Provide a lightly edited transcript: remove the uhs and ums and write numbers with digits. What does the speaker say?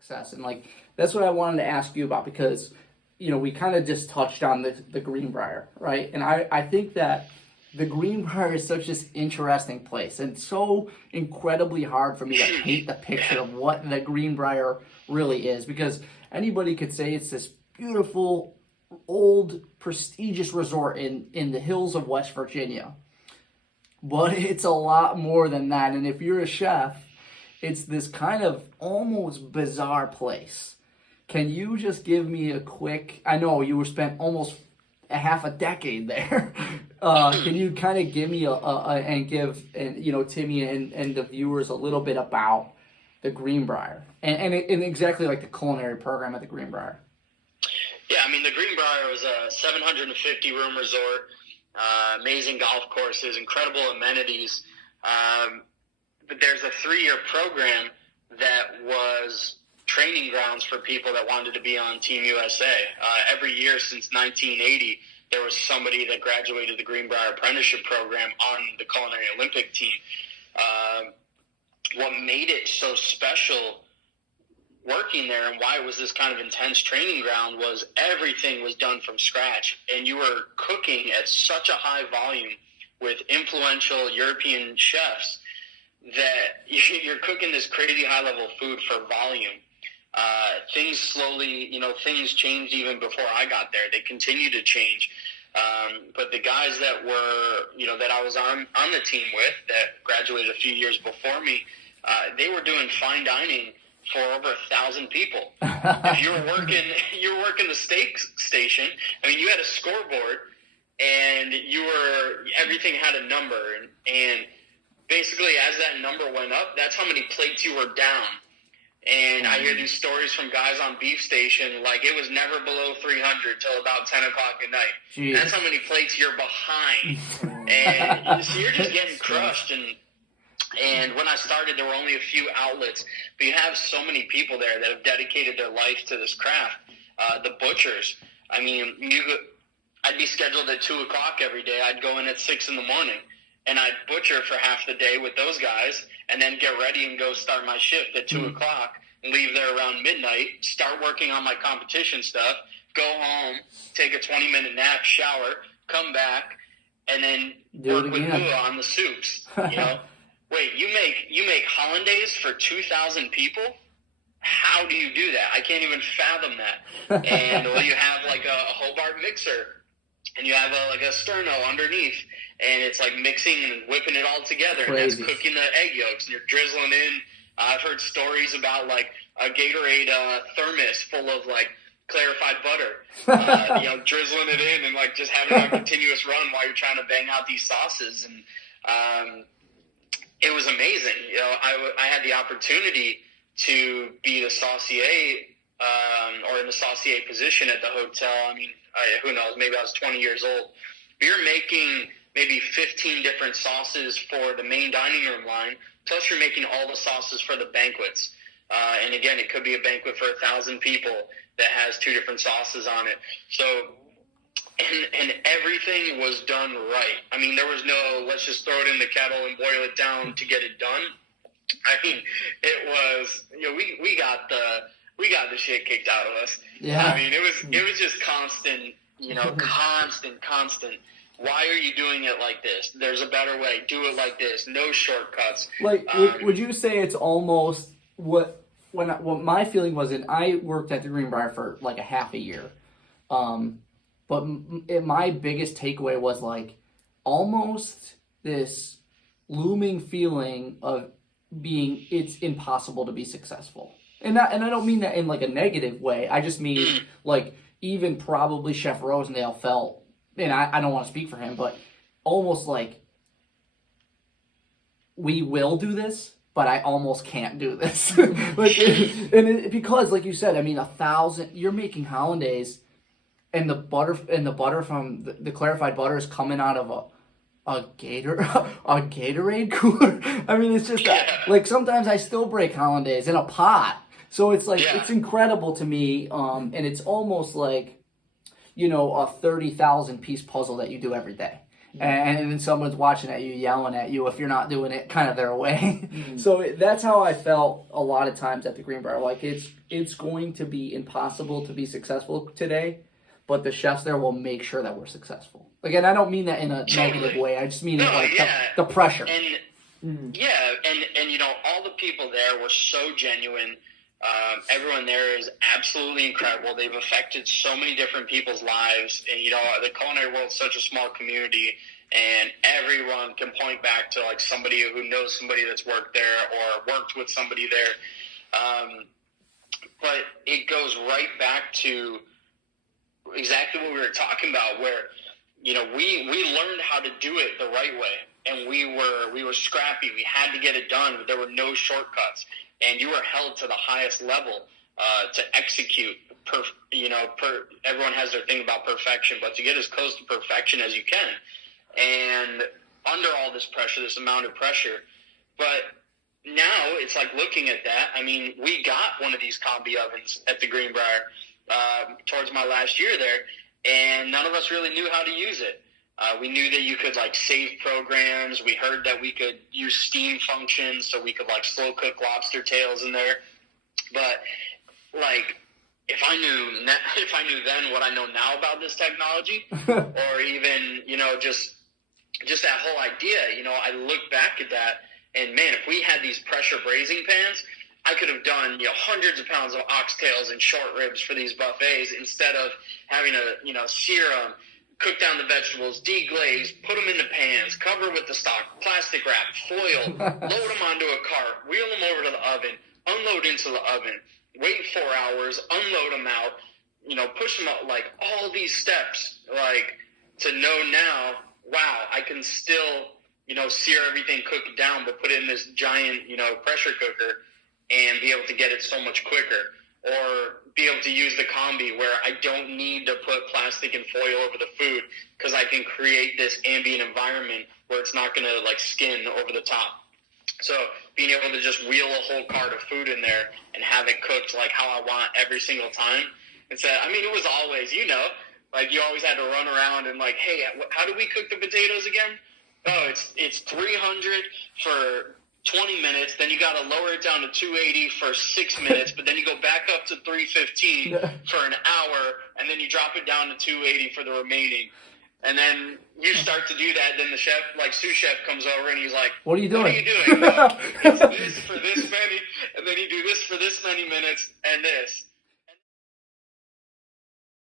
success. And like, that's what I wanted to ask you about because, we kind of just touched on the Greenbrier, right? And I think that the Greenbrier is such this interesting place and so incredibly hard for me to paint the picture of what the Greenbrier really is, because anybody could say it's this beautiful, old, prestigious resort in the hills of West Virginia. But it's a lot more than that. And if you're a chef, it's this kind of almost bizarre place. Can you just give me a quick, I know you were spent almost a half a decade there. Can you kind of give me and give Timmy and the viewers a little bit about the Greenbrier and exactly like the culinary program at the Greenbrier? Yeah, I mean, the Greenbrier was a 750 room resort, amazing golf courses, incredible amenities. But there's a 3-year program that was training grounds for people that wanted to be on Team USA. Every year since 1980, there was somebody that graduated the Greenbrier Apprenticeship Program on the Culinary Olympic team. What made it so special working there and why it was this kind of intense training ground was everything was done from scratch, and you were cooking at such a high volume with influential European chefs that you're cooking this crazy high-level food for volume. Things slowly, things changed even before I got there. They continue to change. But the guys that were, that I was on the team with that graduated a few years before me, they were doing fine dining for over 1,000 people. If you were working the steak station, I mean, you had a scoreboard and everything had a number. And basically as that number went up, that's how many plates you were down. And I hear these stories from guys on beef station, like it was never below 300 till about 10 o'clock at night. Jeez. That's how many plates you're behind. And so you're just getting crushed. And when I started, there were only a few outlets, but you have so many people there that have dedicated their life to this craft. The butchers, I mean, I'd be scheduled at 2 o'clock every day. I'd go in at 6 in the morning, and I'd butcher for half the day with those guys, and then get ready and go start my shift at 2 o'clock, and leave there around midnight, start working on my competition stuff, go home, take a 20-minute nap, shower, come back, and then work with Bua on the soups. Wait, you make hollandaise for 2,000 people? How do you do that? I can't even fathom that. And you have like a Hobart mixer, and you have a sterno underneath, and it's like mixing and whipping it all together. Crazy. And that's cooking the egg yolks, and you're drizzling in. I've heard stories about like a Gatorade thermos full of like clarified butter, drizzling it in and like just having a continuous run while you're trying to bang out these sauces. And it was amazing. I had the opportunity to be the saucier or in the saucier position at the hotel. I mean, who knows? Maybe I was 20 years old. We were making maybe 15 different sauces for the main dining room line, plus you're making all the sauces for the banquets. And again, it could be a banquet for 1,000 people that has 2 different sauces on it. So, and everything was done right. I mean, there was no, let's just throw it in the kettle and boil it down to get it done. I mean, it was, we got the shit kicked out of us. Yeah. I mean, it was just constant, constant. Why are you doing it like this? There's a better way. Do it like this. No shortcuts. Like, would you say it's almost what my feeling was? And I worked at the Greenbrier for like a half a year, but my biggest takeaway was like almost this looming feeling of being it's impossible to be successful. And I don't mean that in like a negative way. I just mean like even probably Chef Rosendale felt, and I don't want to speak for him, but almost like we will do this, but I almost can't do this. Because like you said, I mean 1,000. You're making hollandaise, and the butter from the clarified butter is coming out of a Gatorade cooler. I mean, it's just like sometimes I still break hollandaise in a pot. So it's like it's incredible to me, and it's almost like a 30,000 piece puzzle that you do every day. and then someone's watching at you, yelling at you if you're not doing it kind of their way. So that's how I felt a lot of times at the Greenbrier. Like it's going to be impossible to be successful today, but the chefs there will make sure that we're successful. Again, I don't mean that in a negative way. I just mean it like the pressure. And and you know, all the people there were so genuine. Everyone there is absolutely incredible. They've affected so many different people's lives, and you know, the culinary world is such a small community, and everyone can point back to like somebody who knows somebody that's worked there or worked with somebody there. But it goes right back to exactly what we were talking about, where you know we learned how to do it the right way, and we were scrappy. We had to get it done. There were no shortcuts. And you are held to the highest level to execute. Everyone has their thing about perfection, but to get as close to perfection as you can. And under all this pressure, this amount of pressure. But now it's like looking at that. I mean, we got one of these combi ovens at the Greenbrier towards my last year there, and none of us really knew how to use it. We knew that you could like save programs. We heard that we could use steam functions, so we could like slow cook lobster tails in there. But like, if I knew then what I know now about this technology, or even just that whole idea, I look back at that, and man, if we had these pressure braising pans, I could have done hundreds of pounds of oxtails and short ribs for these buffets instead of having to sear them, cook down the vegetables, deglaze, put them in the pans, cover with the stock, plastic wrap, foil, load them onto a cart, wheel them over to the oven, unload into the oven, wait 4 hours, unload them out, push them out, like all these steps, like to know now, wow, I can still, sear everything, cook it down, but put it in this giant, pressure cooker and be able to get it so much quicker. Or be able to use the combi where I don't need to put plastic and foil over the food because I can create this ambient environment where it's not going to like skin over the top. So being able to just wheel a whole cart of food in there and have it cooked like how I want every single time. Instead, it was always, like you always had to run around and like, hey, how do we cook the potatoes again? Oh, it's 300 for 20 minutes, then you got to lower it down to 280 for 6 minutes, but then you go back up to 315 for an hour, and then you drop it down to 280 for the remaining. And then you start to do that, then the chef, like sous chef, comes over and he's like, What are you doing? What are you doing? It's this for this many, and then you do this for this many minutes, and this.